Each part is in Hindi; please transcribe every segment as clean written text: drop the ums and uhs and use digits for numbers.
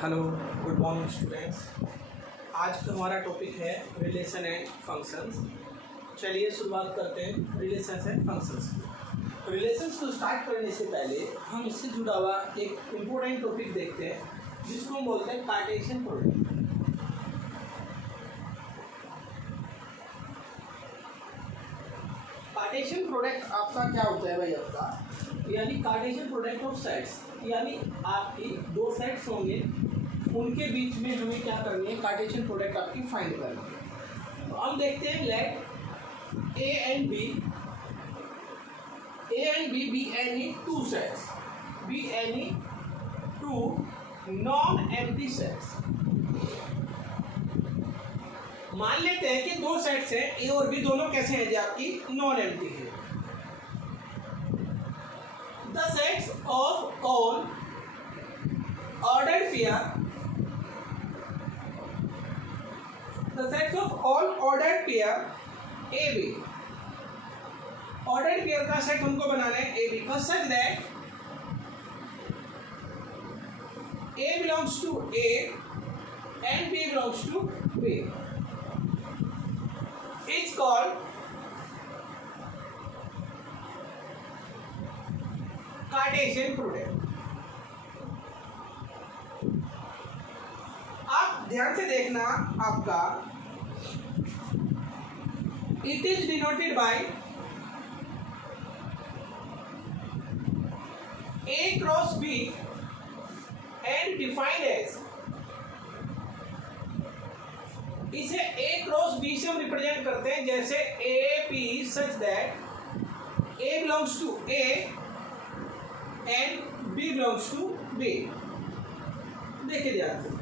Hello, good morning students. आज का हमारा टॉपिक है रिलेशन एंड फंक्शंस। चलिए शुरुआत करते हैं रिलेशंस एंड फंक्शंस की। रिलेशंस को स्टार्ट करने से पहले हम इससे जुड़ा हुआ एक इम्पोर्टेंट टॉपिक देखते हैं जिसको हम बोलते हैं कार्टेशियन प्रोडक्ट। कार्टेशियन प्रोडक्ट आपका क्या होता है भाई? आपका यानी कार्टेशियन प्रोडक्ट ऑफ सेट्स, यानी आपकी दो सेट्स होंगे, उनके बीच में हमें क्या करनी है? कार्टेशियन प्रोडक्ट आपकी फाइंड करनी है। तो हम देखते हैं let A and B be any two sets, be any two non empty sets. मान लेते हैं कि दो सेट्स हैं, ए और बी, दोनों कैसे हैं जी? आपकी नॉन एम्प्टी है। The sets of all ordered pair, the sets of all ordered pair AB, ordered pair का सेट हमको बनाना है AB का, such that A belongs to A and B belongs to B. It's called Cartesian product. आप ध्यान से देखना, आपका it is denoted by A cross B and defined as, इसे ए क्रॉस बी से हम रिप्रेजेंट करते हैं जैसे A B, such that A belongs to A and B belongs to B. देखिए ध्यान से,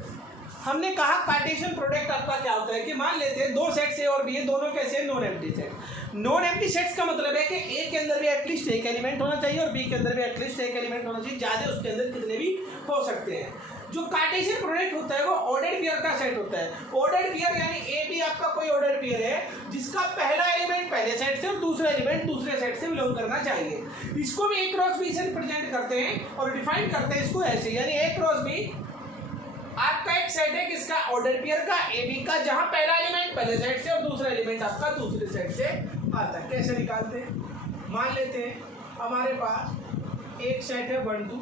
हमने कहा कार्टेशियन प्रोडक्ट आपका क्या होता है कि मान लेते हैं दो सेट्स ए और बी है, दोनों कैसे हैं? Non empty set. Non empty sets का मतलब है कि ए के अंदर भी एटलीस्ट एक एलिमेंट होना चाहिए और बी के अंदर भी एटलीस्ट एक एलिमेंट होना चाहिए, ज्यादा उसके अंदर कितने भी हो सकते हैं। जो कार्टेशियन प्रोडक्ट होता है वो ऑर्डर्ड पेयर का सेट होता है। ऑर्डर्ड पेयर यानी ए बी आपका कोई ऑर्डर्ड पेयर है जिसका पहला एलिमेंट पहले सेट से और दूसरा एलिमेंट दूसरे सेट से बिलोंग करना चाहिए। इसको भी ए क्रॉस बी से रिप्रेजेंट करते हैं और डिफाइन करते हैं इसको ऐसे, यानी ए क्रॉस बी आपका एक सेट है किसका? ऑर्डर पेयर का, ए बी का, जहां पहला एलिमेंट पहले सेट से और दूसरा एलिमेंट आपका दूसरे सेट से आता है। कैसे निकालते हैं? मान लेते हैं हमारे पास एक सेट है 1 2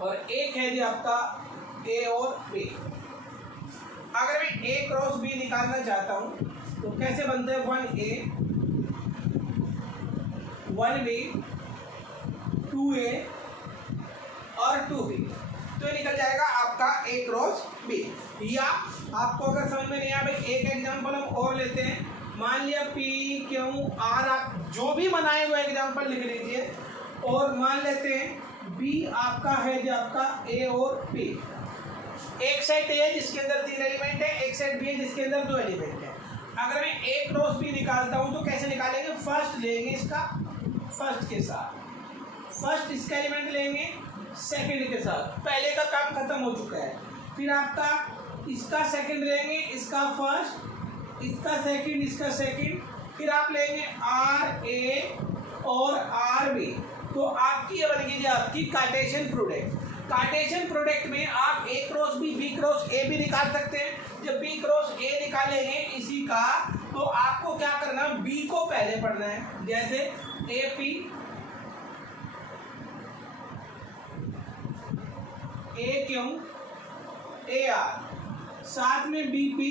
और एक है जी आपका ए और बी। अगर मैं ए क्रॉस बी निकालना चाहता हूं तो कैसे बनते हैं? 1 ए 1 बी 2 ए और 2b, तो निकल जाएगा आपका ए क्रॉस बी। या आपको अगर समझ में नहीं आया भाई, एक एग्जांपल हम और लेते हैं। मान लिया पी क्यू आर, आप जो भी बनाए हुए एग्जांपल लिख लीजिए, और मान लेते हैं बी आपका है जो आपका ए और बी। एक सेट ए है जिसके अंदर 3 एलिमेंट है, एक सेट बी है जिसके अंदर 2 एलिमेंट है। अगर मैं ए क्रॉस बी निकालता हूं तो कैसे निकालेंगे? फर्स्ट लेंगे इसका फर्स्ट के साथ, फर्स्ट इसका एलिमेंट लेंगे सेकंड के साथ, पहले का काम खत्म हो चुका है। फिर आपका इसका सेकंड लेंगे, इसका फर्स्ट, इसका सेकंड, इसका सेकंड, फिर आप लेंगे आर ए और आर बी। तो आपकी ये बन गई आपकी कार्टेशियन प्रोडक्ट। कार्टेशियन प्रोडक्ट में आप ए क्रॉस बी क्रॉस ए भी निकाल सकते हैं। जब बी क्रॉस ए निकालेंगे इसी का, तो आपको क्या करना? बी को पहले पढ़ना है, जैसे A P A Q A R, साथ में बी पी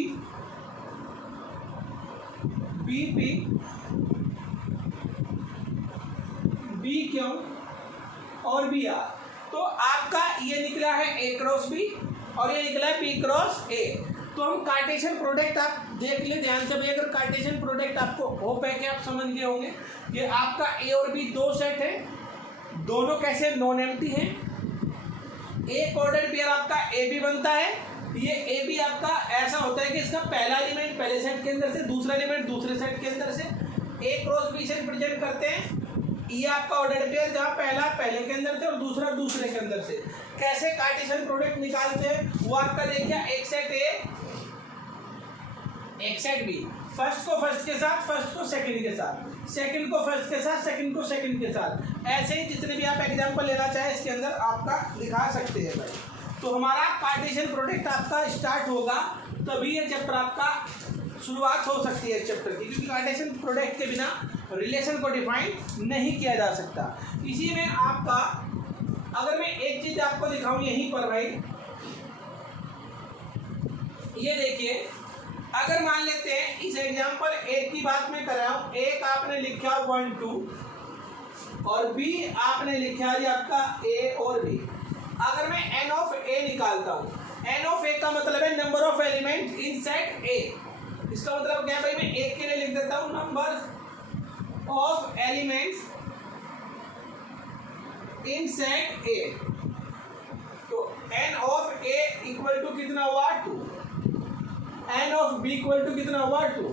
बी क्यू और बी आर। तो आपका ये निकला है ए क्रॉस बी और ये निकला है बी क्रॉस ए। तो हम कार्टेशियन प्रोडक्ट आप देख ले ध्यान से भाई। अगर कार्टेशियन प्रोडक्ट आपको होप है कि आप समझ गए होंगे कि आपका ए और बी दो सेट है, दोनों कैसे? नॉन एम्प्टी हैं। एक ऑर्डर्ड पेयर आपका ए बी बनता है। ये ए बी आपका ऐसा होता है कि इसका पहला एलिमेंट पहले सेट के अंदर से, दूसरा एलिमेंट दूसरे सेट के अंदर से, ए क्रॉस बी से रिप्रेजेंट करते हैं। ये आपका ऑर्डर्ड पेयर जहाँ पहला पहले के अंदर से और दूसरा दूसरे के अंदर से। कैसे कार्टेशियन प्रोडक्ट निकालते हैं वो आपका देखिए, एक सेट ए एक सेट बी, फर्स्ट को फर्स्ट के साथ, फर्स्ट को सेकंड के साथ, सेकंड को फर्स्ट के साथ, सेकंड को सेकंड के साथ, ऐसे ही जितने भी आप एग्जांपल लेना चाहे इसके अंदर आपका दिखा सकते हैं भाई। तो हमारा कार्टेशियन प्रोडक्ट आपका स्टार्ट होगा तभी ये चैप्टर आपका शुरुआत हो सकती है इस चैप्टर की, क्योंकि कार्टेशियन प्रोडक्ट के बिना रिलेशन को डिफाइन नहीं किया जा सकता। इसी में आपका अगर मैं एक चीज आपको दिखाऊं यहीं पर भाई, ये देखिए, अगर मान लेते हैं इस एग्जांपल एक की बात मैं कर रहा हूं, एक आपने लिखा 1 2 और बी आपने लिखा है आपका ए और बी। अगर मैं एन ऑफ ए निकालता हूं, एन ऑफ ए का मतलब है number of element in set ए। इसका मतलब क्या है भाई, मैं एक के लिए लिख देता हूं number of elements in set A. तो n of A equal to कितना हुआ 2, n of B equal to कितना हुआ 2।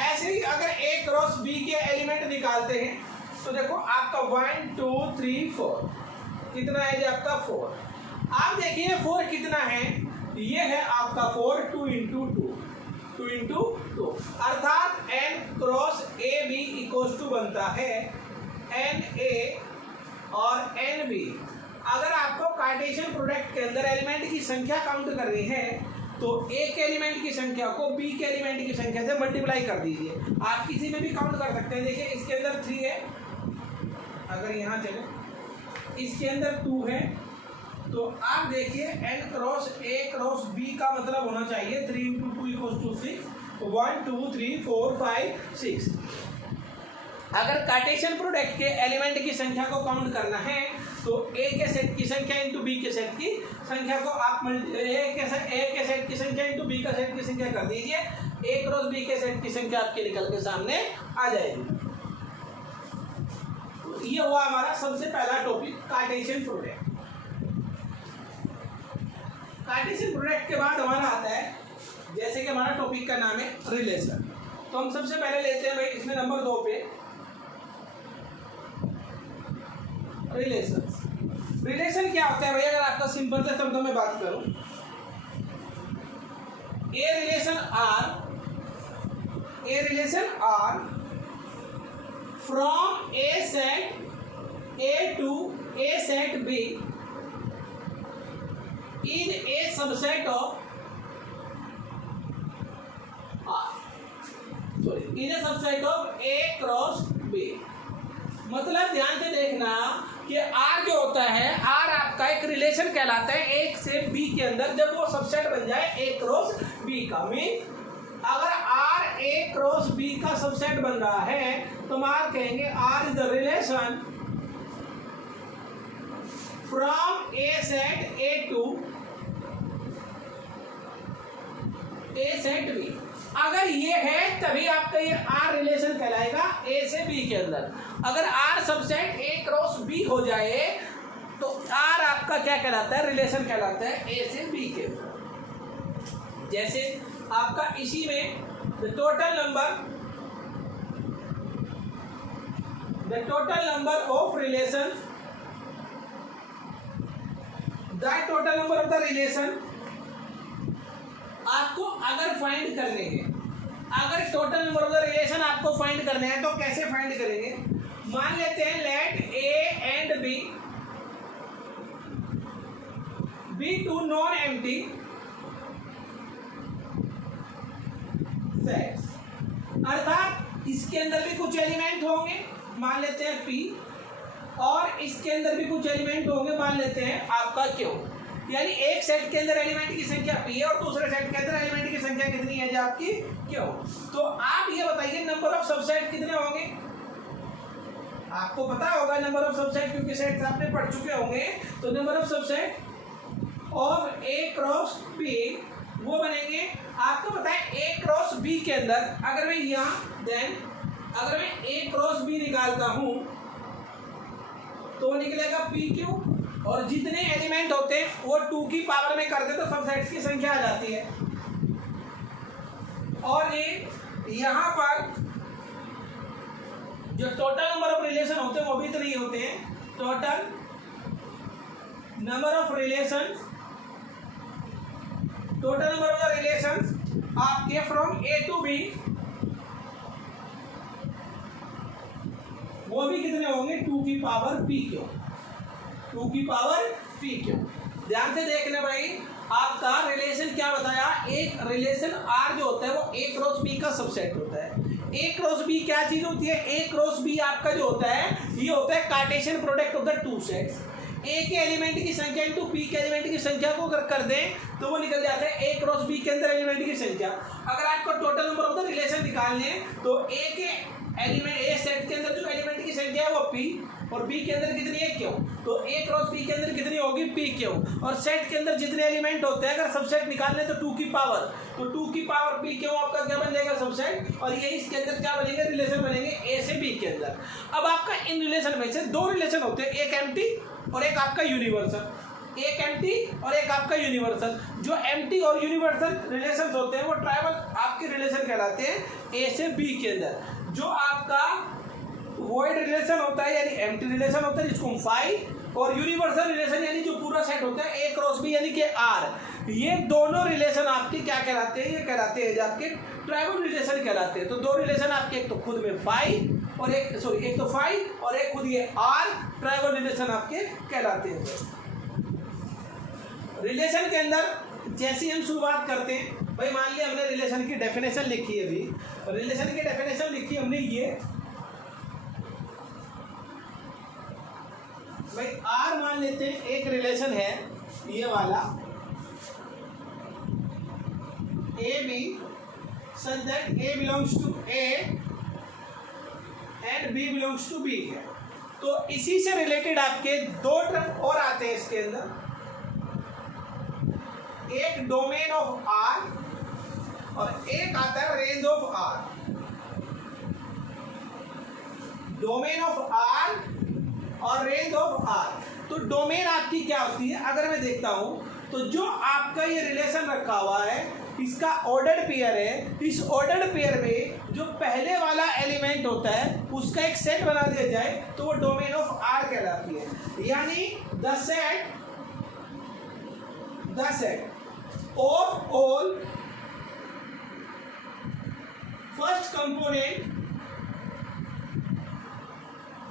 ऐसे ही अगर ए क्रॉस बी के एलिमेंट निकालते हैं तो देखो आपका 1 2 3 4 कितना है जी आपका 4। आप देखिए 4 कितना है, ये है आपका 4 2 इंटू 2 अर्थात N cross A B equal to बनता है एन ए और एन बी। अगर आपको कार्टेशियन प्रोडक्ट के अंदर एलिमेंट की संख्या काउंट करनी है तो ए के एलिमेंट की संख्या को बी के एलिमेंट की संख्या से मल्टीप्लाई कर दीजिए। आप किसी में भी काउंट कर सकते हैं। देखिए इसके अंदर 3 है, अगर यहाँ चले इसके अंदर 2 है, तो आप देखिए N cross A cross B का मतलब होना चाहिए 3 इंटू 2 इक्वल टू 6, 1 2 3 4 5 6। अगर कार्टेशियन प्रोडक्ट के एलिमेंट की संख्या को काउंट करना है तो ए के सेट की संख्या इंटू बी के सेट की संख्या को आप ए के सेट की संख्या इंटू बी का सेट की संख्या कर दीजिए, ए क्रॉस बी के सेट की संख्या आपके निकल के सामने आ जाएगी। ये हुआ हमारा सबसे पहला topic Cartesian product. Cartesian product के बाद हमारा आता है, जैसे कि हमारा टॉपिक का नाम है रिलेशन, तो हम सबसे पहले लेते हैं भाई इसमें नंबर 2 पे रिलेशन। रिलेशन क्या होता है भाई, अगर आपका सिंपल से शब्दों में बात करूं, a relation R from A set A to A set B in a subset of in a subset of A cross B. मतलब ध्यान से देखना कि आर जो होता है, आर आपका एक रिलेशन कहलाता है एक से बी के अंदर, जब वो सबसेट बन जाए ए क्रॉस बी का। मीन अगर आर ए क्रॉस बी का सबसेट बन रहा है तो हम आर कहेंगे R is the relation from A set A to A set B. अगर ये है तभी आपका ये आर रिलेशन कहलाएगा ए से बी के अंदर। अगर R subset A cross B हो जाए तो आर आपका क्या कहलाता है, रिलेशन कहलाता है ए से बी के अंदर। जैसे आपका इसी में the total number of relation, the total number of the relation आपको अगर फाइंड करने हैं, अगर total number of the relation आपको फाइंड करने हैं तो कैसे फाइंड करेंगे। मान लेते हैं let A and B be two non empty sets, अर्थात इसके अंदर भी कुछ एलिमेंट होंगे, मान लेते हैं पी, और इसके अंदर भी कुछ एलिमेंट होंगे, मान लेते हैं आपका क्यू। यानी एक सेट के अंदर एलिमेंट की संख्या पी है और दूसरे सेट के अंदर एलिमेंट की संख्या कितनी है जी आपकी क्यों। तो आप ये बताइए नंबर ऑफ सबसेट कितने होंगे, आपको पता होगा नंबर ऑफ सबसेट, क्योंकि सेट्स आपने पढ़ चुके होंगे। तो number of subset of A cross B वो बनेंगे, आपको पता है ए क्रॉस बी के अंदर अगर मैं यहाँ देन अगर मैं ए क्रॉस बी निकालता हूँ तो निकलेगा पी क्यू, और जितने एलिमेंट होते हैं वो 2 की पावर में कर दे तो सबसेट्स की संख्या आ जाती है। और ये यहाँ पर जो टोटल नंबर ऑफ रिलेशन होते हैं वो भी इतने ही होते हैं। टोटल नंबर ऑफ रिलेशन आपके फ्रॉम ए टू बी वो भी कितने होंगे 2 की पावर p क्यों, 2 की पावर p क्यों। ध्यान से देखना भाई, आपका रिलेशन क्या बताया, एक रिलेशन R जो होता है वो A क्रॉस B का सबसेट होता है। A क्रॉस B क्या चीज होती है, A क्रॉस B आपका जो होता है ये होता है Cartesian product of the two sets. A के एलिमेंट की संख्या इंटू P के एलिमेंट की संख्या को अगर कर दें तो वो निकल जाता है A क्रॉस B के अंदर एलिमेंट की संख्या। अगर आपको total number of the relation निकालने हैं तो A के एलिमेंट A सेट के अंदर जो एलिमेंट की संख्या है वो P और B के अंदर कितनी है क्यों, तो A क्रॉस B के अंदर कितनी होगी P क्यों। और सेट के अंदर जितने एलिमेंट होते हैं अगर सबसेट निकालने तो 2 की पावर, तो 2 की पावर P क्यों आपका क्या बन जाएगा सबसेट, और ये इसके अंदर क्या बनेंगे रिलेशन बनेंगे A से B के अंदर। अब आपका इन रिलेशन में से दो रिलेशन होते हैं, एक एम्प्टी और एक आपका यूनिवर्सल, एक एम्प्टी और एक आपका यूनिवर्सल। जो एम्प्टी और यूनिवर्सल रिलेशंस होते हैं वो ट्राइवल आपके रिलेशन कहलाते हैं A से B के अंदर। जो आपका वॉइड रिलेशन होता है यानी एम्प्टी रिलेशन होता है जिसको हम फाई, और यूनिवर्सल रिलेशन यानी जो पूरा सेट होता है A क्रॉस B यानी कि R, ये दोनों रिलेशन आपके क्या कहलाते हैं, ये कहलाते हैं आपके ट्राइवल रिलेशन कहलाते हैं। तो दो रिलेशन आपके एक तो खुद में फाई और एक सॉरी एक तो फाई और एक खुद ये R, ट्राइवल रिलेशन आपके कहलाते हैं। रिलेशन के अंदर जैसे हम शुरुआत करते हैं भाई, मान लिया हमने रिलेशन की डेफिनेशन लिखी है, अभी रिलेशन की डेफिनेशन लिखी हमने ये भाई R मान लेते हैं एक रिलेशन है ये वाला A B such that A belongs to A and B belongs to B है। तो इसी से रिलेटेड आपके दो टर्म और आते हैं इसके अंदर, एक डोमेन ऑफ R और एक आता है range of R। Domain of R और रेंज ऑफ R। तो डोमेन आपकी क्या होती है, अगर मैं देखता हूं तो जो आपका ये रिलेशन रखा हुआ है इसका ऑर्डर्ड पेयर है, इस ऑर्डर्ड पेयर में जो पहले वाला एलिमेंट होता है उसका एक सेट बना दिया जाए तो वो डोमेन ऑफ R कहलाती है। यानी the set of all first component,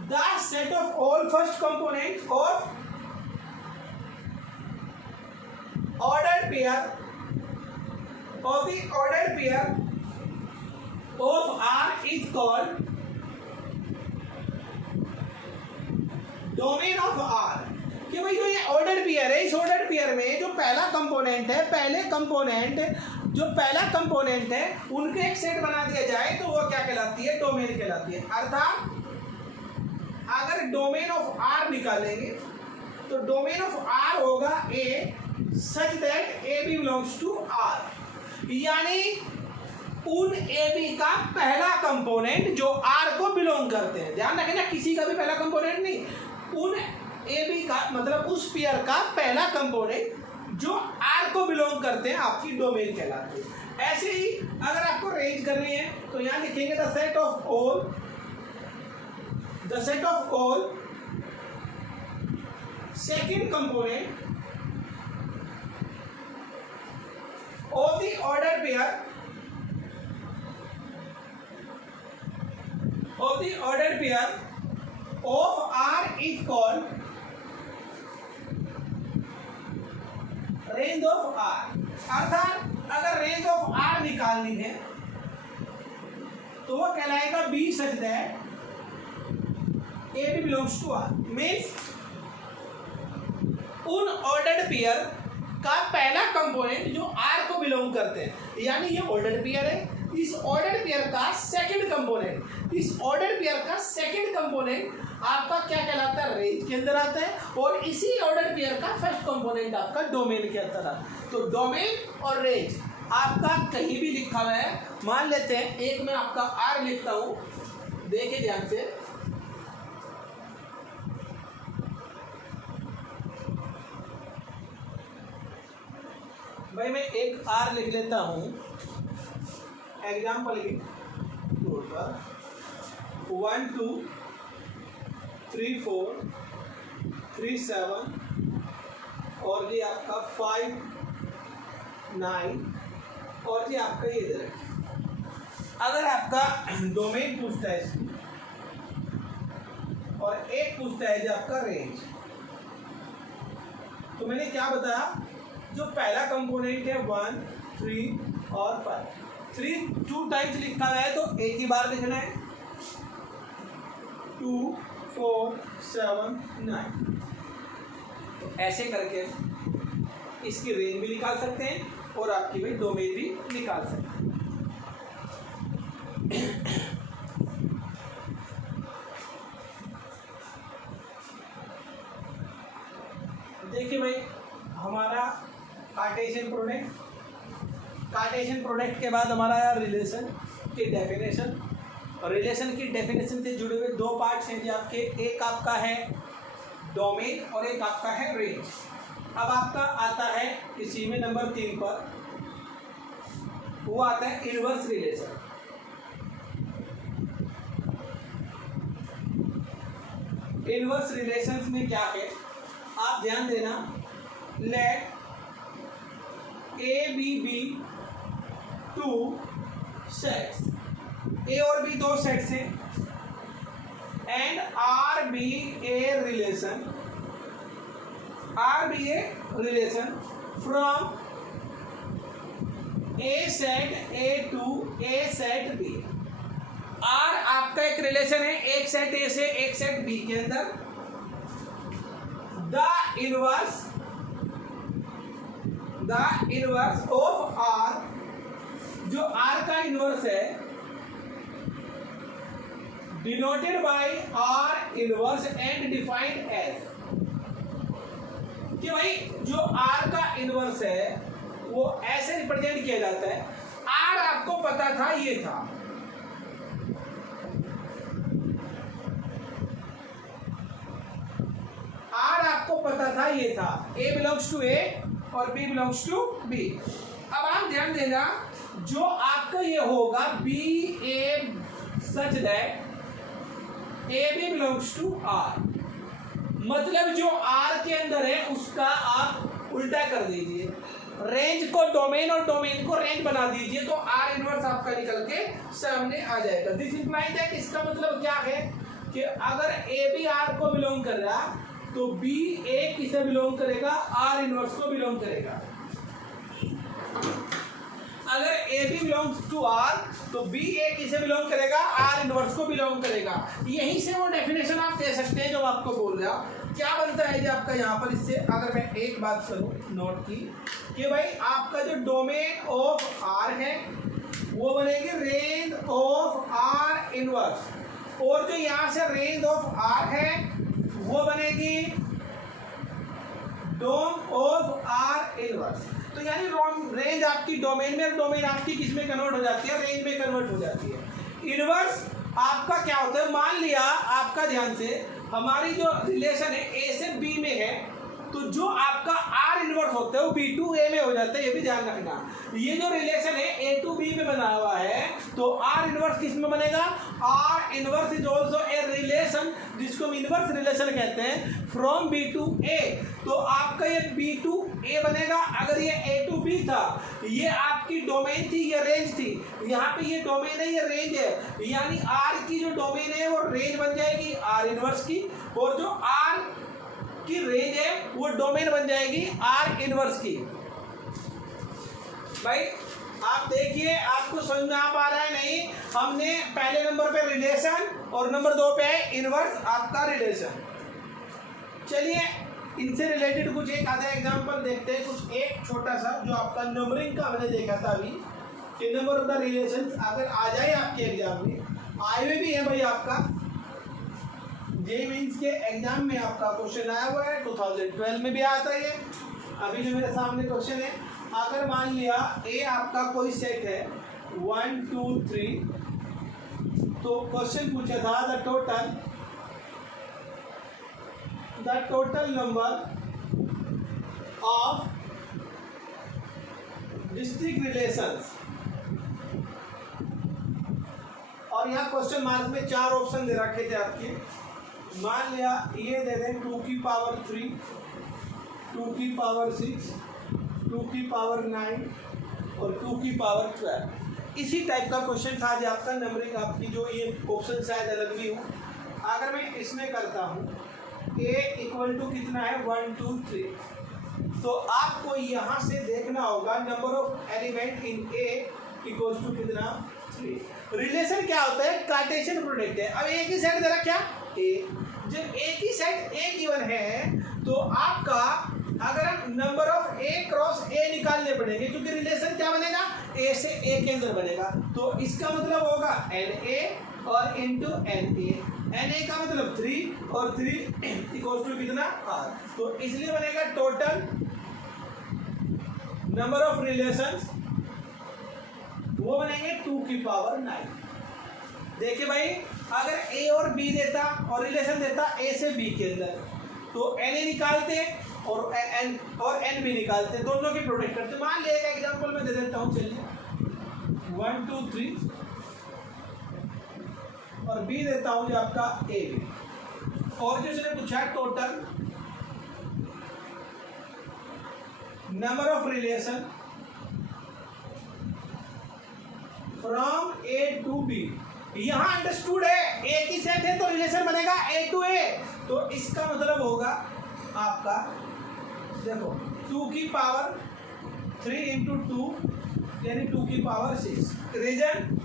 the set of all first components of ordered pair of the ordered pair of R is called domain of R। कि भाई जो ये ऑर्डर्ड पेयर है, इस ऑर्डर्ड पेयर में जो पहला कंपोनेंट है, जो पहला कंपोनेंट है उनके एक सेट बना दिया जाए तो वो क्या कहलाती है, डोमेन कहलाती है। अर्थात अगर डोमेन ऑफ R निकालेंगे तो डोमेन ऑफ R होगा A such that A B belongs to R। यानी उन A B का पहला कंपोनेंट जो R को बिलोंग करते हैं, ध्यान रखें ना किसी का भी पहला कंपोनेंट नहीं, उन A B का मतलब उस पेयर का पहला कंपोनेंट जो R को बिलोंग करते हैं आपकी डोमेन कहलाती है। ऐसे ही अगर आपको रेंज करनी है तो यहाँ लिखेंगे the set of all second component of the ordered pair of R is called range of R। अर्थात अगर रेंज ऑफ R निकालनी है तो वो कहलाएगा B such that A B belongs to R। Means उन ऑर्डर्ड पेयर का पहला कंपोनेंट जो R को बिलोंग करते हैं, यानी ये ऑर्डर्ड पेयर है, इस ऑर्डर्ड पेयर का सेकंड कंपोनेंट आपका क्या कहलाता है, रेंज के अंदर आता है, और इसी ऑर्डर्ड पेयर का फर्स्ट कंपोनेंट आपका डोमेन के अंदर आता है। तो डोमेन और रेंज आपका कहीं भी लिखा हुआ है, मान लेते हैं एक में आपका R लिखता हूं, देखिए ध्यान से, भाई मैं एक R लिख लेता हूं एग्जाम्पल के तौर पर 1 2 3 4 3 7 और ये आपका 5 9 और ये आपका ये इधर है। अगर आपका डोमेन पूछता है इसकी और एक पूछता है जो आपका रेंज। तो मैंने क्या बताया, जो पहला कंपोनेंट है 1, 3 और 5, 3 2 टाइम्स लिखा हुआ है तो एक ही बार लिखना है, 2 4 7 9। तो ऐसे करके इसकी रेंज भी निकाल सकते हैं और आपकी भाई डोमेन भी निकाल सकते हैं। देखिए भाई हमारा कार्टेशियन प्रोडक्ट के बाद हमारा आया रिलेशन की डेफिनेशन। रिलेशन की डेफिनेशन से जुड़े हुए दो पार्ट्स हैं जो आपके, एक आपका है डोमेन और एक आपका है रेंज। अब आपका आता है इसी में नंबर 3 पर, वो आता है इनवर्स रिलेशन। इनवर्स रिलेशंस में क्या है आप ध्यान देना, let A B two sets, A और बी दो सेट्स हैं, and R be a relation from A set A to A set B. R आपका एक रिलेशन है एक सेट ए से एक सेट बी के अंदर। द इनवर्स ऑफ आर, जो आर का इनवर्स है, denoted by R inverse and defined as, कि भाई जो आर का इनवर्स है वो ऐसे रिप्रेजेंट किया जाता है। आर आपको पता था ये था, आर आपको पता था ये था, ए बिलोंग्स टू ए और बी बिलोंग्स टू बी। अब आप ध्यान देना, जो आपका ये होगा B A such that A B belongs to R, मतलब जो आर के अंदर है उसका आप उल्टा कर दीजिए, रेंज को डोमेन और डोमेन को रेंज बना दीजिए, तो आर इनवर्स आपका निकल के सामने आ जाएगा। दिस इंप्लाइज दैट, इसका मतलब क्या है कि अगर ए बी आर को बिलोंग कर रहा तो बी ए किसे बिलोंग करेगा, आर इनवर्स को बिलोंग करेगा। अगर A B belongs to R तो बी ए किसे बिलोंग करेगा, आर इनवर्स को बिलोंग करेगा। यहीं से वो डेफिनेशन आप दे सकते हैं जो आपको बोल रहा। क्या बनता है जो आपका यहाँ पर, इससे अगर मैं एक बात करूँ नोट की, कि भाई आपका जो डोमेन ऑफ आर है वो बनेगी रेंज ऑफ आर इनवर्स, और जो यहाँ से रेंज ऑफ आर है वो बनेगी डोम ऑफ आर इनवर्स। तो यानी रेंज आपकी डोमेन में, डोमेन आपकी किस में कन्वर्ट हो जाती है, रेंज में कन्वर्ट हो जाती है। इनवर्स आपका क्या होता है, मान लिया आपका ध्यान से हमारी जो रिलेशन है ए से बी में है, तो जो आपका आर इनवर्स होता है वो बी टू ए में हो जाता है, ये भी ध्यान रखना। ये जो रिलेशन है ए टू बी में बना हुआ है, तो आर इनवर्स किस में बनेगा, are inverse is also a relation जिसको हम इनवर्स रिलेशन कहते हैं, फ्रॉम बी टू ए। तो आपका ये बी टू ए बनेगा। अगर ये ए टू बी था, ये आपकी डोमेन थी, ये रेंज थी, यहाँ पे ये डोमेन है, ये रेंज है, यानी आर की जो डोमेन है वो रेंज बन जाएगी आर इनवर्स की, और जो आर की रेंज है वो डोमेन बन जाएगी आर इनवर्स की। भाई आप देखिए आपको समझ में आ पा रहा है नहीं, हमने पहले नंबर पे रिलेशन और नंबर 2 पे है इनवर्स आपका रिलेशन। चलिए इनसे रिलेटेड कुछ एक आधा एग्जांपल देखते हैं, कुछ एक छोटा सा जो आपका नंबरिंग का हमने देखा था अभी कि नंबर ऑफ द रिलेशन अगर आ जाए आपके एग्जाम में, आए हुए भी है भाई, आपका जे मीन्स के एग्जाम में आपका क्वेश्चन आया हुआ है, 2012 में भी आता है। अभी जो मेरे सामने क्वेश्चन है, अगर मान लिया ए आपका कोई सेट है 1 2 3, तो क्वेश्चन पूछा था the total number of district relations, और यहाँ क्वेश्चन मार्क में 4 ऑप्शन दे रखे थे आपके। मान लिया ये दे दें 2 की पावर 3, 2 की पावर 6, 2 की पावर 9 और 2 की पावर 12। इसी टाइप का क्वेश्चन था जो आपका नंबरिंग आपकी, जो ये ऑप्शन शायद अलग भी हो, अगर मैं इसमें करता हूँ a इक्वल टू कितना है 1 2 3, तो आपको यहाँ से देखना होगा number of element in a equal to कितना 3। रिलेशन क्या होता है, कार्टेशियन प्रोडक्ट है। अब एक ही सेट दे रखा a, जब एक ही सेट a गिवन है तो आपका अगर हम number of a cross a निकालने पड़ेंगे, क्योंकि रिलेशन क्या बनेगा a से a के अंदर बनेगा, तो इसका मतलब होगा na और इंटू na का मतलब 3 और 3 इक्वल टू कितना r, तो इसलिए बनेगा टोटल नंबर ऑफ रिलेशंस वो बनेंगे 2 की पावर 9। देखिए भाई, अगर a और b देता और रिलेशन देता a से b के अंदर, तो na निकालते और n भी निकालते, दोनों की प्रोडक्ट करते। मान लिया एक एग्जांपल में दे देता हूँ, चलिए 1 2 3 और b देता हूँ जो आपका a भी, और जो उसने पूछा है total number of relation from a to b। यहाँ अंडरस्टूड है एक ही सेट है तो रिलेशन बनेगा a टू a, तो इसका मतलब होगा आपका देखो 2 की पावर 3 इंटू 2 यानी 2 की power 6। Reason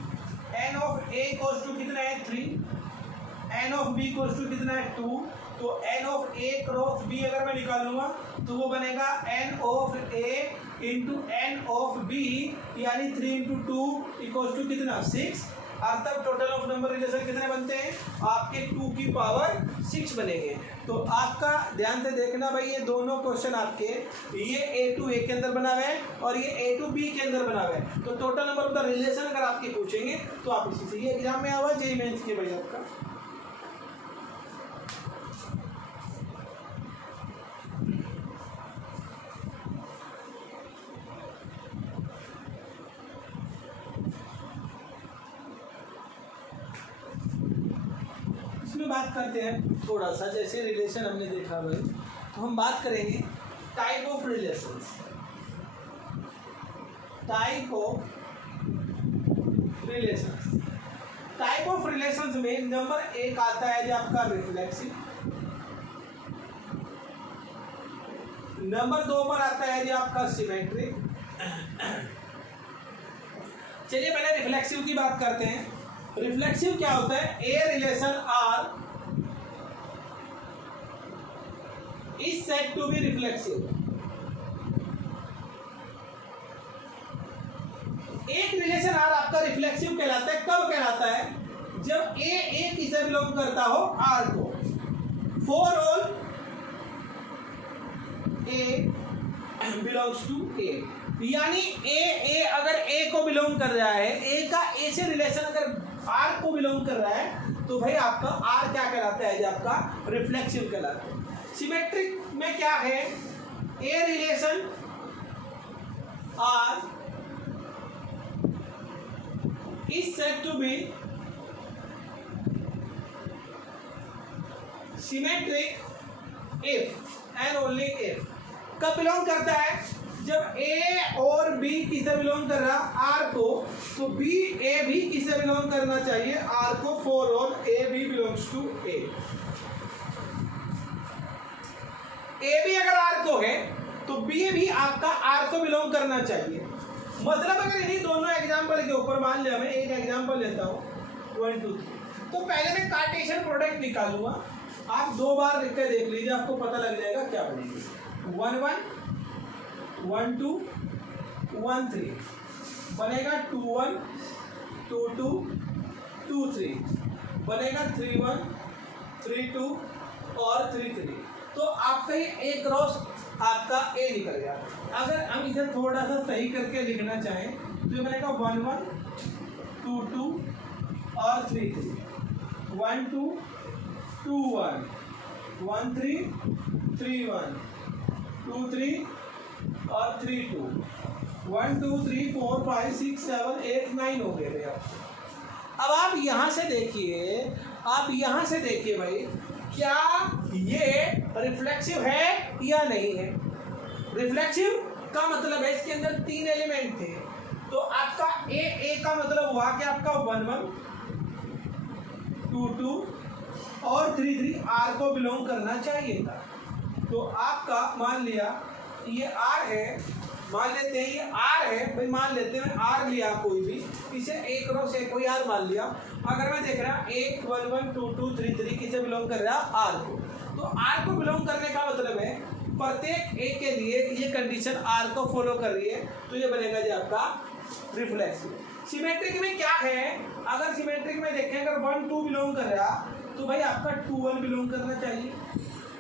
n of a equals to कितना है 3, n of b equals to कितना है 2, तो n of a cross b अगर मैं निकालूंगा तो वो बनेगा n of a into n of b, यानी 3 इंटू 2 इक्वल्स टू कितना 6, और तब टोटल ऑफ नंबर रिलेशन कितने बनते हैं आपके 2 की पावर 6 बनेंगे। तो आपका ध्यान से देखना भाई, ये दोनों क्वेश्चन आपके ये a टू a के अंदर बना हुआ है और ये a टू b के अंदर बना हुआ है, तो total number of the relation अगर आपके पूछेंगे तो आप इसी से, ये एग्जाम में आवा जेईई मेंस के भाई आपका। बात करते हैं थोड़ा सा, जैसे रिलेशन हमने देखा भाई, तो हम बात करेंगे type of relations. Type of relations, type of relations में नंबर 1 आता है जो आपका रिफ्लेक्सिव, नंबर 2 पर आता है जो आपका सिमेट्रिक। चलिए पहले रिफ्लेक्सिव की बात करते हैं। रिफ्लेक्सिव क्या होता है, a relation R is said to be reflexive. एक रिलेशन आर आपका रिफ्लेक्सिव कहलाता है, कब कहलाता है, जब ए किसे बिलोंग करता हो आर को। For all a belongs to A, यानी ए अगर ए को बिलोंग कर रहा है, ए का ए से रिलेशन अगर आर को बिलोंग कर रहा है, तो भाई आपका आर क्या कहलाता है, जो आपका रिफ्लेक्सिव कहलाता है। सिमेट्रिक में क्या है, a relation R is said to be symmetric if and only if. कब बिलोंग करता है, जब ए और बी किसे बिलोंग कर रहा आर को, तो बी ए भी किसे बिलोंग करना चाहिए आर को। For all a B belongs to A भी अगर आर को है तो बी भी आपका आर को बिलोंग करना चाहिए। मतलब अगर इन्हीं दोनों एग्जाम्पल के ऊपर मान लिया, मैं एक एग्जाम्पल लेता हूँ 1 2 3, तो पहले मैं कार्टेशियन प्रोडक्ट निकालूंगा, आप 2 बार लिख कर देख लीजिए, आपको पता लग जाएगा क्या बनेगी। 1 1 1 2 1 3 बनेगा 2 1 2 2 2 3 बनेगा 3 1 3 2 और 3 3, तो आपका ये ए क्रॉस आपका ए निकल गया। अगर हम इसे थोड़ा सा सही करके लिखना चाहें तो बनेगा 1 1 2 2 और 3 3 1 2 2 1 1 3 3 1 2 3 और 3 2 1 2 3 4 5 6 7 8 9 हो गए भैया। अब आप यहाँ से देखिए, आप यहाँ से देखिए भाई, क्या ये रिफ्लेक्सिव है या नहीं है। रिफ्लेक्सिव का मतलब है इसके अंदर 3 एलिमेंट थे, तो आपका ए का मतलब हुआ कि आपका 1 1 2 2 और 3 3 आर को बिलोंग करना चाहिए था। तो आपका मान लिया ये आर है, मान लेते हैं ये आर है भाई, मान लेते हैं आर लिया कोई भी, इसे एक रो से कोई आर मान लिया। अगर मैं देख रहा 1 1 1 2 2 3 3 किसे बिलोंग कर रहा आर को, तो आर को बिलोंग करने का मतलब है प्रत्येक एक के लिए ये कंडीशन आर को फॉलो कर रही है, तो ये बनेगा जी आपका रिफ्लेक्सिव। सिमेट्रिक में क्या है, अगर सिमेट्रिक में देखें अगर 1 2 बिलोंग कर रहा तो भाई आपका 2 1 बिलोंग करना चाहिए।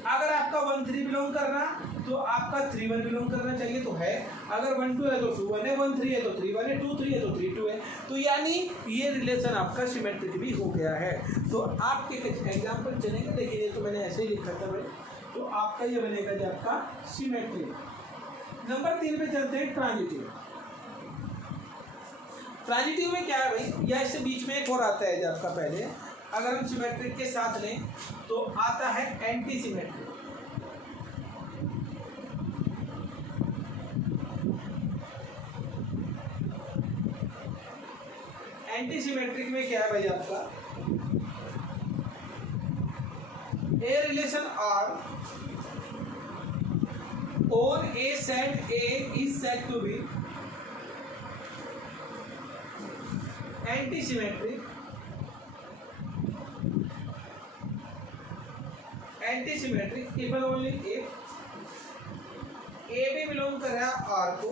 अगर आपका 1 3 बिलोंग करना तो आपका 3 1 बिलोंग करना चाहिए, तो है। अगर 1 2 है तो 2 1 है, 1 3 है तो 3 1 है, 2 3 है तो 3 2 है। तो यानी ये रिलेशन आपका सिमेट्रिक भी हो गया है। तो आपके एग्जाम्पल चलेंगे, लेकिन ये तो मैंने ऐसे ही लिखा था भाई। तो आपका ये बनेगा जी आपका सिमेट्रिक। नंबर 3 पे चलते हैं, ट्रांजिटिव। ट्रांजिटिव में क्या है भाई, या इससे बीच में एक और आता है जी आपका, पहले अगर हम सिमेट्रिक के साथ लें तो आता है एंटी सिमेट्रिक। एंटी सिमेट्रिक में क्या है भाई आपका, a relation R on a set A is said to be anti-symmetric if and only if A भी बिलोंग कर रहा है R को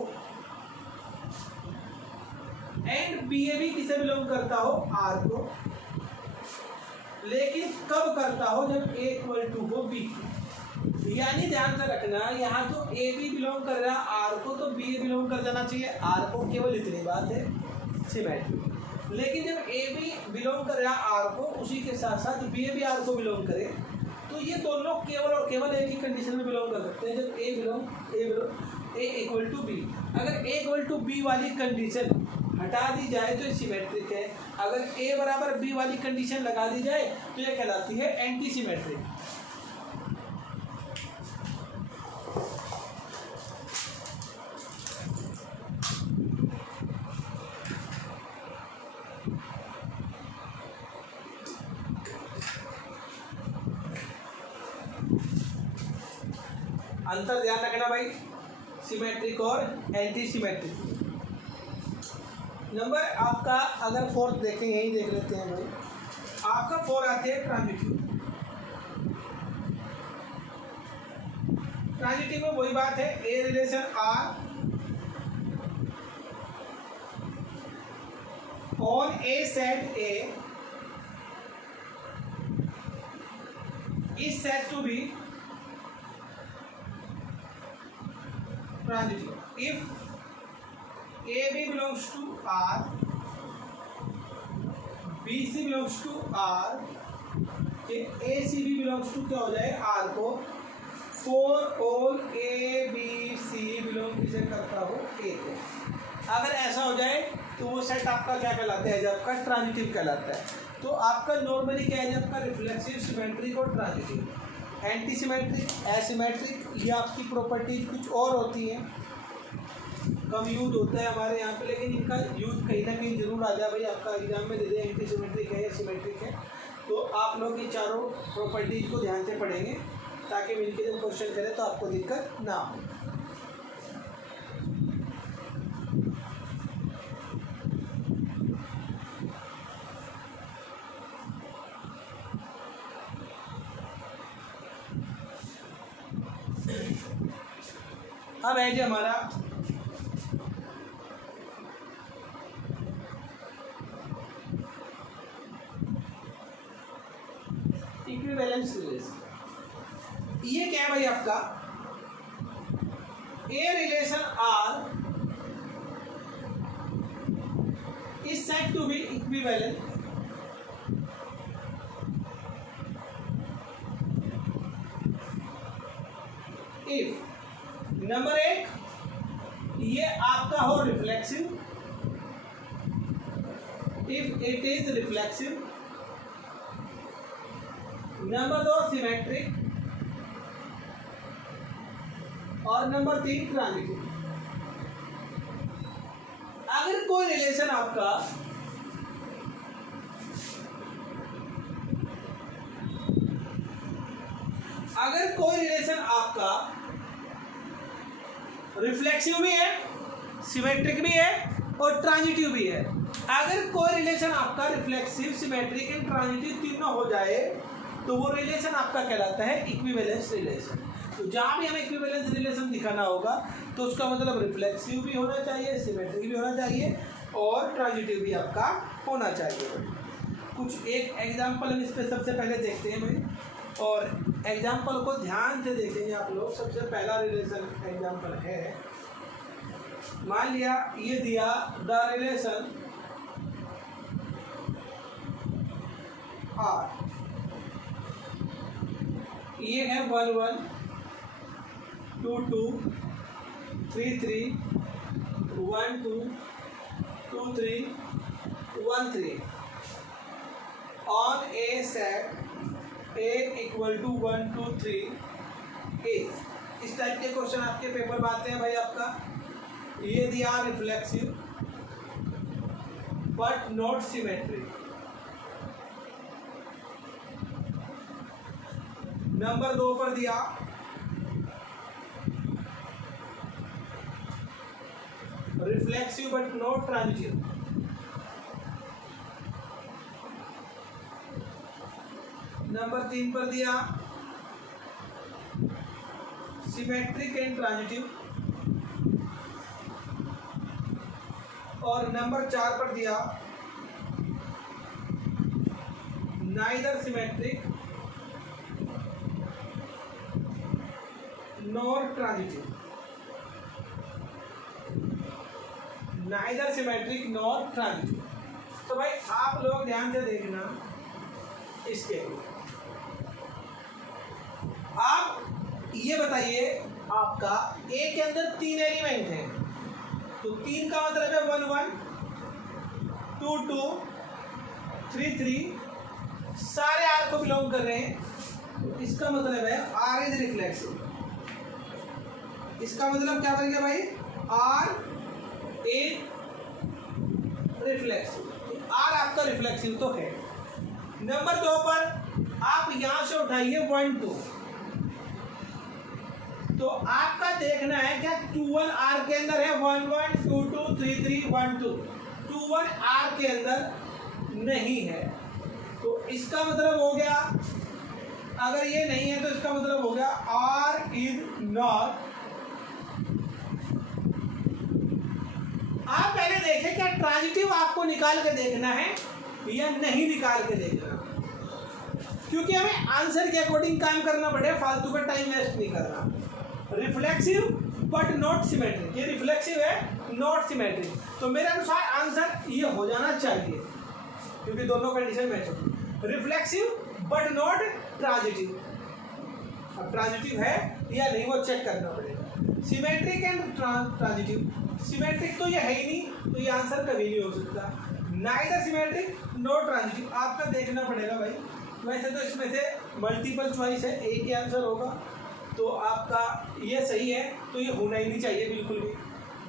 एंड B भी किसे बिलोंग करता हो R को, लेकिन कब करता हो, जब A इक्वल टू हो B। यानी ध्यान से रखना, यहाँ तो A भी बिलोंग कर रहा है R को, तो B बिलोंग कर जाना चाहिए R को, केवल इतनी बात है सिमेट्रिक। लेकिन जब A भी बिलोंग कर रहा है R को, उसी के साथ साथ B भी R को बिलोंग करे, तो ये दोनों केवल और केवल एक ही कंडीशन में बिलोंग कर सकते हैं, जब A इक्वल टू B। अगर A इक्वल टू B वाली कंडीशन हटा दी जाए तो ये सिमेट्रिक है, अगर A बराबर B वाली कंडीशन लगा दी जाए तो ये कहलाती है एंटी सिमेट्रिक। अंतर ध्यान रखना भाई, सिमेट्रिक और एंटी सिमेट्रिक। नंबर आपका अगर 4 देखें, यही देख लेते हैं भाई, आपका 4 आते हैं ट्रांजिटिव। ट्रांजिटिव में वही बात है, a relation R on a set A is said to be transitive if AB belongs to R, BC belongs to R, ACB belongs to क्या हो जाए R को, for all ABC belong किसे करता हो A को। अगर ऐसा हो जाए तो वो सेट आपका क्या कहलाता है, जब आपका ट्रांजिटिव कहलाता है। तो आपका नॉर्मली क्या है, जब आपका रिफ्लेक्सिव, सिमेट्रिक और ट्रांजिटिव। एंटी सिमेट्रिक, एसिमेट्रिक, ये आपकी प्रॉपर्टीज कुछ और होती हैं, कम यूज होता है हमारे यहाँ पे, लेकिन इनका यूज कहीं ना कहीं जरूर आ जाए भाई, आपका एग्जाम में दे दे एंटी सिमेट्रिक है या सिमेट्रिक है। तो आप लोग ये चारों प्रॉपर्टीज को ध्यान से पढ़ेंगे, ताकि मिलकर जब क्वेश्चन करें तो आपको दिक्कत ना हो। अब है जी हमारा इक्विवेलेंस रिलेशन। ये क्या है भाई आपका, a relation R is said to be equivalent if number 1 ये आपका हो reflexive, if it is reflexive. Number 2 symmetric, और नंबर 3 ट्रांजिटिव। अगर कोई रिलेशन आपका आपका रिफ्लेक्सिव भी है, सिमेट्रिक भी है और ट्रांजिटिव भी है। अगर कोई रिलेशन आपका रिफ्लेक्सिव, सिमेट्रिक एंड ट्रांजिटिव तीनों हो जाए तो वो रिलेशन आपका कहलाता है इक्विवेलेंस रिलेशन। तो जहाँ भी हमें इक्विवेलेंस रिलेशन दिखाना होगा तो उसका मतलब रिफ्लेक्सिव भी होना चाहिए, सिमेट्रिक भी होना चाहिए और ट्रांजिटिव भी आपका होना चाहिए। कुछ एक एग्जाम्पल हम इस पर सबसे पहले देखते हैं भाई, और एग्जाम्पल को ध्यान से देखेंगे आप लोग। सबसे पहला रिलेशन एग्जाम्पल है, मान लिया ये दिया द रिलेशन आर, ये है 1 1 2 2 3 3 1 2 2 3 1 3 on a set a equal to 1 2 3 a। इस टाइप के क्वेश्चन आपके पेपर में आते हैं भाई। आपका ये दिया reflexive but not symmetric. Number 2 पर दिया reflexive but not transitive. Number 3 पर दिया सिमेट्रिक एंड ट्रांजिटिव। और नंबर 4 पर दिया neither symmetric nor transitive. Neither symmetric nor transitive. तो भाई आप लोग ध्यान से देखना इसके। आप ये बताइए, आपका ए के अंदर 3 एलिमेंट हैं, तो 3 का मतलब है 1 1 2 2 3 3, सारे आर को बिलोंग कर रहे हैं। इसका मतलब है आर इज रिफ्लेक्सिव। इसका मतलब क्या बन गया भाई, आर इज रिफ्लेक्सिव। आर आपका रिफ्लेक्सिव तो है। नंबर 2 पर आप यहां से उठाइए 1 2, तो आपका देखना है क्या 2 1 आर के अंदर है 1 1 2 2 3 3 1 2। 2 1 आर के अंदर नहीं है, तो इसका मतलब हो गया, अगर ये नहीं है तो इसका मतलब हो गया आर इज नॉट। आप पहले देखें क्या ट्रांजिटिव आपको निकाल के देखना है या नहीं निकाल के देखना, क्योंकि हमें आंसर के अकॉर्डिंग काम करना पड़ेगा, फालतू का टाइम वेस्ट नहीं करना। रिफ्लेक्सिव बट नॉट सिमेट्रिक, ये रिफ्लेक्सिव है नॉट सिमेट्रिक, तो मेरे अनुसार आंसर ये हो जाना चाहिए क्योंकि दोनों कंडीशन मैच हो। रिफ्लेक्सिव बट नॉट ट्रांजिटिव, अब ट्रांजिटिव है या नहीं वो चेक करना पड़ेगा। सिमेट्रिक एंड ट्रांजिटिव, सिमेट्रिक तो ये है ही नहीं, तो ये आंसर कभी नहीं हो सकता। नाइदर सिमेट्रिक नॉट ट्रांजिटिव, आपका देखना पड़ेगा भाई। वैसे तो इसमें से मल्टीपल चॉइस है, एक ही आंसर होगा, तो आपका ये सही है, तो ये होना ही नहीं चाहिए बिल्कुल भी।